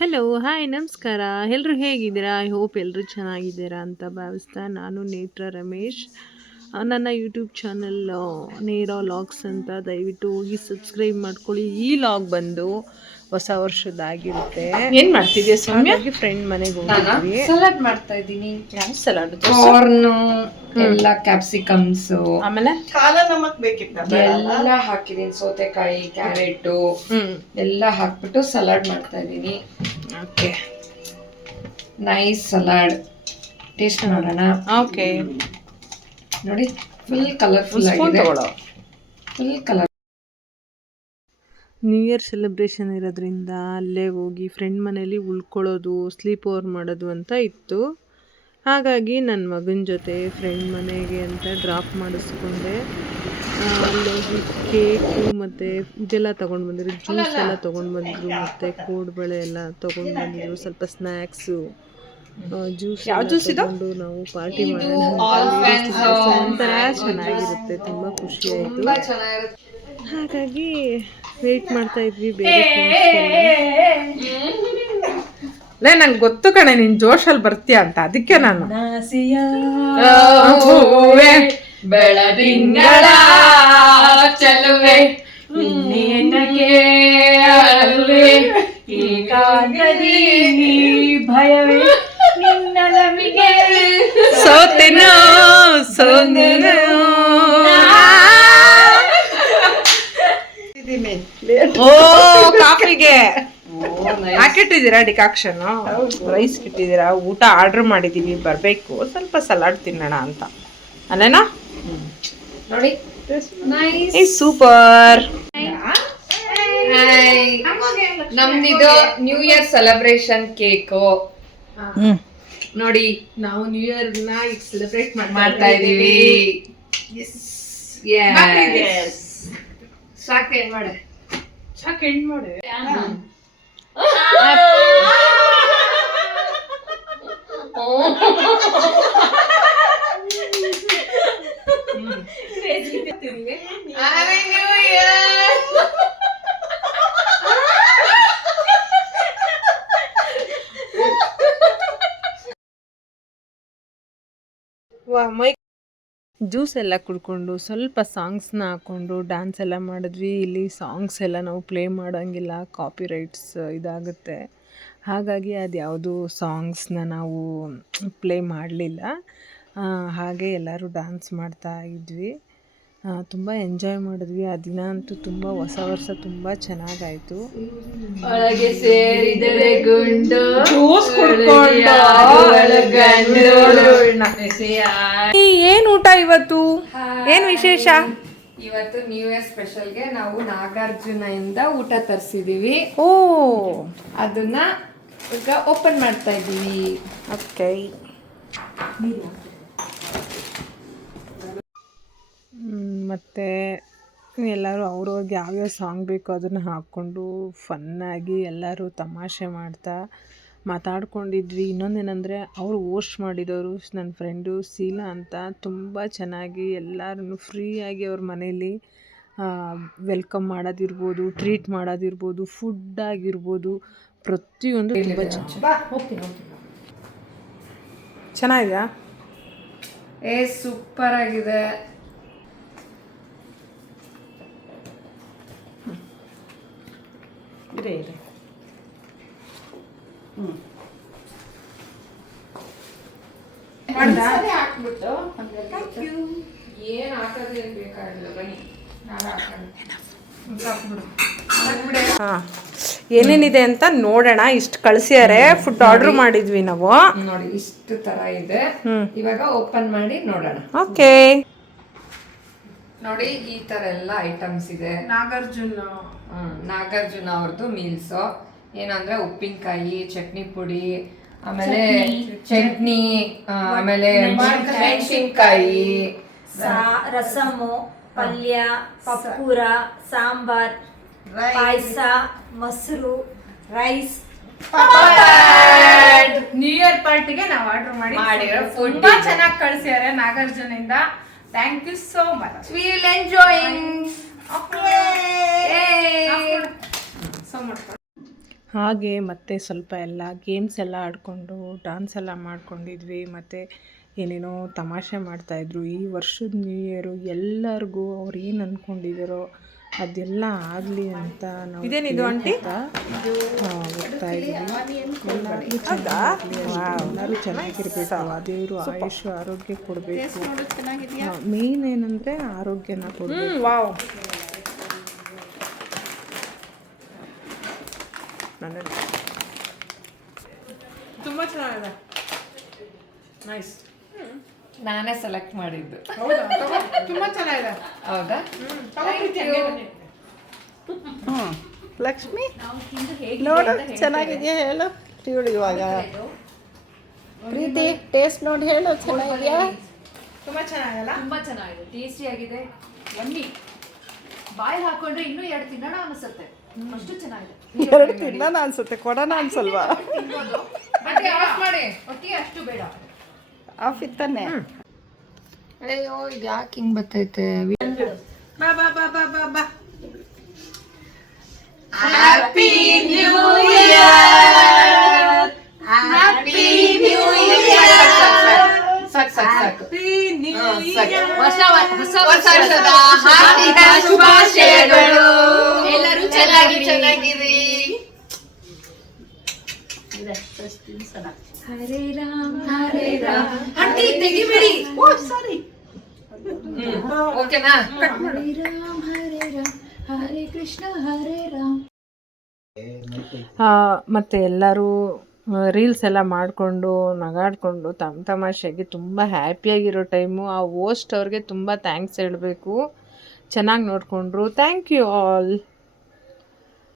Hello hi ನಮಸ್ಕಾರ. ಎಲ್ಲರೂ ಹೇಗಿದ್ದೀರಾ? ಐ ಹೋಪ್ ಎಲ್ಲರೂ ಚೆನ್ನಾಗಿದ್ದೀರಾ ಅಂತ ಭಾವಿಸ್ತಾ ನಾನು ನೇತ್ರ ರಮೇಶ್. ನನ್ನ ಯೂಟ್ಯೂಬ್ ಚಾನಲ್ ನೇರಾ ಲಾಗ್ಸ್ ಅಂತ ದಯವಿಟ್ಟು ಹೋಗಿ ಸಬ್ಸ್ಕ್ರೈಬ್ ಮಾಡ್ಕೊಳ್ಳಿ. ಈ ಲಾಗ್ ಬಂದು ಹೊಸ ವರ್ಷದಾಗಿರುತ್ತೆ. ಏನು ಮಾಡ್ತಿದ್ಯಾ ಸೌಮ್ಯ? ಫ್ರೆಂಡ್ ಮನೆಗೆ ಹೋಗಿದ್ವಿ. ಸಲಾಡ್ ಮಾಡ್ತಾ ಇದ್ದೀನಿ. ಯಾವ ಸಲಾಡ್? ಕಾರ್ನ್ ಎಲ್ಲ ಕ್ಯಾಪ್ಸಿಕಮ್ಸ್ ಆಮೇಲೆ ನಮಕ್ ಬೇಕಿತ್ತ ಎಲ್ಲ ಹಾಕಿದೀನಿ. ಸೌತೆಕಾಯಿ, ಕ್ಯಾರೆಟ್ ಎಲ್ಲ ಹಾಕ್ಬಿಟ್ಟು ಸಲಾಡ್ ಮಾಡ್ತಾ ಇದ್ದೀನಿ. Okay, nice salad. ಟೇಸ್ಟ್ ಮಾಡೋಣ. ಓಕೆ, ನೋಡಿ ಫುಲ್ ಕಲರ್ಫುಲ್ ಆಗಿದೆ. Full colour. New year celebration ಇರೋದ್ರಿಂದ ಅಲ್ಲೇ ಹೋಗಿ ಫ್ರೆಂಡ್ ಮನೇಲಿ ಉಳ್ಕೊಳ್ಳೋದು, ಸ್ಲೀಪ್ ಓವರ್ ಮಾಡೋದು ಅಂತ ಇತ್ತು. ಹಾಗಾಗಿ ನನ್ನ ಮಗನ ಜೊತೆ ಫ್ರೆಂಡ್ ಮನೆಗೆ ಅಂತ ಡ್ರಾಪ್ ಮಾಡಿಸ್ಕೊಂಡೆ. ಅಲ್ಲೋಗಿ ಕೇಕು ಮತ್ತು ಇದೆಲ್ಲ ತೊಗೊಂಡು ಬಂದಿದ್ರು, ಜ್ಯೂಸ್ ಎಲ್ಲ ತೊಗೊಂಡು ಬಂದಿದ್ರು, ಮತ್ತು ಕೋಡ್ಬಳೆ ಎಲ್ಲ ತೊಗೊಂಡು ಬಂದಿದ್ರು, ಸ್ವಲ್ಪ ಸ್ನ್ಯಾಕ್ಸು, ಜ್ಯೂಸ್ ತಗೊಂಡು ನಾವು ಪಾರ್ಟಿ ಮಾಡೋಣ. ಒಂಥರ ಚೆನ್ನಾಗಿರುತ್ತೆ, ತುಂಬ ಖುಷಿ ಆಯಿತು. ಹಾಗಾಗಿ ವೆಯ್ಟ್ ಮಾಡ್ತಾ ಇದ್ವಿ ಬೇರೆ ಲೇ, ನಂಗೆ ಗೊತ್ತು ಕಣೆ ನೀನ್ ಜೋಶಲ್ಲಿ ಬರ್ತೀಯ ಅಂತ, ಅದಕ್ಕೆ ನಾನು ಬೆಳದಿಂಗಳ ಚಲುವೆ ಇನ್ನೇನಗೆ ಅಲ್ವೇ ಏಕಾಂತದಿ ಭಯವೇ ನಿನ್ನ ನಮಿಗೆ ಸೋತೆನೋ ಸೋತೆನೋ. ಓ ಕಾಫಿಗೆ ಹಾಕಿಟ್ಟಿದ್ದೀರಾ ಡಿಕಾಕ್ಷನ್, ರೈಸ್ ಇಟ್ಟಿದ್ದೀರಾ, ಊಟ ಆರ್ಡರ್ ಮಾಡಿದೀವಿ, ಬರಬೇಕು, ಸ್ವಲ್ಪ ಸಲಾಡ್ ತಿನ್ನೋಣ ಅಂತ ಅಲ್ಲೇನಾ? ನೋಡಿ ಸೂಪರ್. ನಮ್ದಿದು ನ್ಯೂ ಇಯರ್ ಸೆಲೆಬ್ರೇಷನ್ ಕೇಕು ನೋಡಿ. ನಾವು ನ್ಯೂ ಇಯರ್ ನ ಈಗ ಸೆಲೆಬ್ರೇಟ್ ಮಾಡ್ತಾ ಇದೀವಿ. ಸಾಕು ಏನ್ ಮಾಡೆ ಸಾಕು ಎಂಡ್ ಮಾಡಿ. ಜ್ಯೂಸ್ ಎಲ್ಲ ಕುಡ್ಕೊಂಡು ಸ್ವಲ್ಪ ಸಾಂಗ್ಸ್ನ ಹಾಕ್ಕೊಂಡು ಡ್ಯಾನ್ಸ್ ಎಲ್ಲ ಮಾಡಿದ್ವಿ. ಇಲ್ಲಿ ಸಾಂಗ್ಸ್ ಎಲ್ಲ ನಾವು ಪ್ಲೇ ಮಾಡೋಂಗಿಲ್ಲ, ಕಾಪಿ ರೈಟ್ಸ್ ಇದಾಗುತ್ತೆ. ಹಾಗಾಗಿ ಅದು ಯಾವುದು ಸಾಂಗ್ಸ್ನ ನಾವು ಪ್ಲೇ ಮಾಡಲಿಲ್ಲ. ಹಾಗೆ ಎಲ್ಲರೂ ಡ್ಯಾನ್ಸ್ ಮಾಡ್ತಾ ಇದ್ವಿ, ತುಂಬ ಎಂಜಾಯ್ ಮಾಡಿದ್ವಿ. ಆ ದಿನ ಅಂತೂ ತುಂಬ ಹೊಸ ವರ್ಷ ತುಂಬ ಚೆನ್ನಾಗಾಯಿತು. ಒಳಗೆ ಸೇರಿದರೆ ಗುಂಡು ಏನ್ ಊಟ ಇವತ್ತು? ಏನ್ ವಿಶೇಷ? ಇವತ್ತು ನ್ಯೂ ಇಯರ್ ಸ್ಪೆಷಲ್ಗೆ ನಾವು ನಾಗಾರ್ಜುನ ಇಂದ ಊಟ ತರಿಸಿದೀವಿ. ಓ, ಅದನ್ನ ಈಗ ಓಪನ್ ಮಾಡ್ತಾ ಇದ್ದೀವಿ. ಓಕೆ. ಮತ್ತು ಎಲ್ಲರೂ ಅವ್ರವ್ರಿಗೆ ಯಾವ್ಯಾವ ಸಾಂಗ್ ಬೇಕೋ ಅದನ್ನು ಹಾಕ್ಕೊಂಡು ಫನ್ನಾಗಿ ಎಲ್ಲರೂ ತಮಾಷೆ ಮಾಡ್ತಾ ಮಾತಾಡ್ಕೊಂಡಿದ್ವಿ. ಇನ್ನೊಂದೇನೆಂದರೆ ಅವರು ಹೋಸ್ಟ್ ಮಾಡಿದವರು ನನ್ನ ಫ್ರೆಂಡು ಶೀಲಾ ಅಂತ, ತುಂಬ ಚೆನ್ನಾಗಿ ಎಲ್ಲರನ್ನು ಫ್ರೀಯಾಗಿ ಅವ್ರ ಮನೇಲಿ ವೆಲ್ಕಮ್ ಮಾಡೋದಿರ್ಬೋದು, ಟ್ರೀಟ್ ಮಾಡೋದಿರ್ಬೋದು, ಫುಡ್ ಆಗಿರ್ಬೋದು, ಪ್ರತಿಯೊಂದು ತುಂಬ ಚೆನ್ನಾಗಿದೆಯಾ? ಸೂಪರ್ ಆಗಿದೆ. ಹಾಕ್ಬಿಟ್ಟು ಏನ್ ಹಾಕೋದು ಏನ್ ಬೇಕಾಗಿಲ್ಲ, ಬನ್ನಿ ನಾಳೆ ಏನೇನಿದೆ ಅಂತ ನೋಡೋಣ. ಇಷ್ಟು ಕಳ್ಸ್ಯಾರೆ, ಫುಡ್ ಆರ್ಡರ್ ಮಾಡಿದ್ವಿ ನಾವು. ನೋಡಿ ಇಷ್ಟು ತರ ಇದೆ. ಇವಾಗ ಓಪನ್ ಮಾಡಿ ನೋಡೋಣ. ಓಕೆ, ನೋಡಿ ಈ ತರ ಎಲ್ಲ ಐಟಮ್ಸ್ ಇದೆ. ನಾಗಾರ್ಜುನ ಅವ್ರದ್ದು ಮೀಲ್ಸ್ ಏನಂದ್ರೆ ಉಪ್ಪಿನಕಾಯಿ, ಚಟ್ನಿ ಪುಡಿ, ಆಮೇಲೆ ಚಟ್ನಿ, ಆಮೇಲೆ ಮೆಣಸಿನ್ಕಾಯಿ, ರಸಮು, ಪಲ್ಯ, ಪಪ್ಪೂರ, ಸಾಂಬಾರ್, ಪಾಯಸ, ಮೊಸರು, ರೈಸ್. ನ್ಯೂ ಇಯರ್ ಪಾರ್ಟಿಗೆ ನಾವು ಆರ್ಡರ್ ಮಾಡಿರೋ ಫುಡ್ ತುಂಬಾ ಚೆನ್ನಾಗಿ ಕಳ್ಸ್ಯಾರೆ ನಾಗಾರ್ಜುನಿಂದ. Thank you so much. We will enjoying. So ಹಾಗೆ ಮತ್ತೆ ಸ್ವಲ್ಪ ಎಲ್ಲ ಗೇಮ್ಸ್ ಎಲ್ಲ ಆಡಿಕೊಂಡು ಡ್ಯಾನ್ಸ್ ಎಲ್ಲ ಮಾಡ್ಕೊಂಡಿದ್ವಿ. ಮತ್ತು ಏನೇನೋ ತಮಾಷೆ ಮಾಡ್ತಾಯಿದ್ರು. ಈ ವರ್ಷದ ನ್ಯೂ ಇಯರು ಎಲ್ಲರಿಗೂ ಅವ್ರು ಏನು ಅಂದ್ಕೊಂಡಿದ್ದಾರೋ ಅದೆಲ್ಲ ಆಗಲಿ ಅಂತ ನಾವು ಇದೇನಿದು ಆಂಟಿ? ಹೋಗ್ತಾ ಇದ್ವಿ. ಎಲ್ಲರೂ ಚೆನ್ನಾಗಿರ್ಬೇಕು, ಆ ದೇವರು ಆಯುಷ್ ಆರೋಗ್ಯ ಕೊಡಬೇಕು. ಮೇನ್ ಏನಂದರೆ ಆರೋಗ್ಯನ ಕೊಡಬೇಕು. ವಾವ್, ತುಂಬ ಚೆನ್ನಾಗಿದೆ. ನೈಸ್. ನಾನೇ ಸೆಲೆಕ್ಟ್ ಮಾಡಿದ್ದು. ಹೌದಾ? ತುಂಬ ಚೆನ್ನಾಗಿದೆ. ಹೌದಾ? ಲಕ್ಷ್ಮಿ ನೋಡು ಚೆನ್ನಾಗಿದೆಯಾ ಹೇಳು ತಿಳಿ ಇವಾಗ. ಪ್ರೀತಿ ಟೇಸ್ಟ್ ನೋಡಿ ಹೇಳು ಚೆನ್ನಾಗಿದೆಯಾ? ತುಂಬ ಚೆನ್ನಾಗಲ್ಲ? ತುಂಬಾ ಚೆನ್ನಾಗಿದೆ, ಟೇಸ್ಟಿ ಆಗಿದೆ. ಯಮ್ಮಿ. ಬಾಯಿ ಹಾಕೊಂಡ್ರೆ ಇನ್ನೂ 2 ತಿನ್ನೋಣ ಅನಿಸುತ್ತೆ, ಅಷ್ಟು ಚೆನ್ನಾಗಿದೆ. 2 ತಿನ್ನೋಣ ಅನ್ಸುತ್ತೆ, ಕೊಡೋಣ ಅನ್ಸಲ್ವಾ? ಬಟ್ ಆಫ್ ಮಾಡಿ, ಒಟ್ಟಿಗೆ ಅಷ್ಟು ಬೇಡ. ಆಫ್ ಇತ್ತಾನೆ. ಅಯ್ಯೋ ಇದು ಯಾಕೆ ಹಿಂಗ್ ಬರ್ತೈತೆ? ಬಾ ಬಾ ಬಾ ಬಾ ಬಾ ಬಾ. ಸಾಕು ಸಾಕು ಸಾಕು. ಹೊಸ ವರ್ಷದ ಹಾರ್ದಿಕ ಶುಭಾಶಯಗಳು. ಎಲ್ಲರೂ ಚೆನ್ನಾಗಿರಿ. ಹರೇ ರಾಮ್ ಹರೇ ರಾಮ್. ಆಂಟಿ ತೆಗಿಬೇಡಿ. ಓ ಸಾರಿ. ಓಕೆನಾ? ಹರೇ ರಾಮ್ ಹರೇ ರಾಮ್ ಹರೇ ಕೃಷ್ಣ ಹರೇ ರಾಮ್. ಮತ್ತು ಎಲ್ಲರೂ ರೀಲ್ಸ್ ಎಲ್ಲ ಮಾಡಿಕೊಂಡು ನಗಾಡಿಕೊಂಡು ತಮಾಷೆಗೆ ತುಂಬ ಹ್ಯಾಪಿಯಾಗಿರೋ ಟೈಮು. ಆ ಹೋಸ್ಟ್ ಅವ್ರಿಗೆ ತುಂಬ ಥ್ಯಾಂಕ್ಸ್ ಹೇಳಬೇಕು, ಚೆನ್ನಾಗಿ ನೋಡಿಕೊಂಡ್ರು. Thank you all.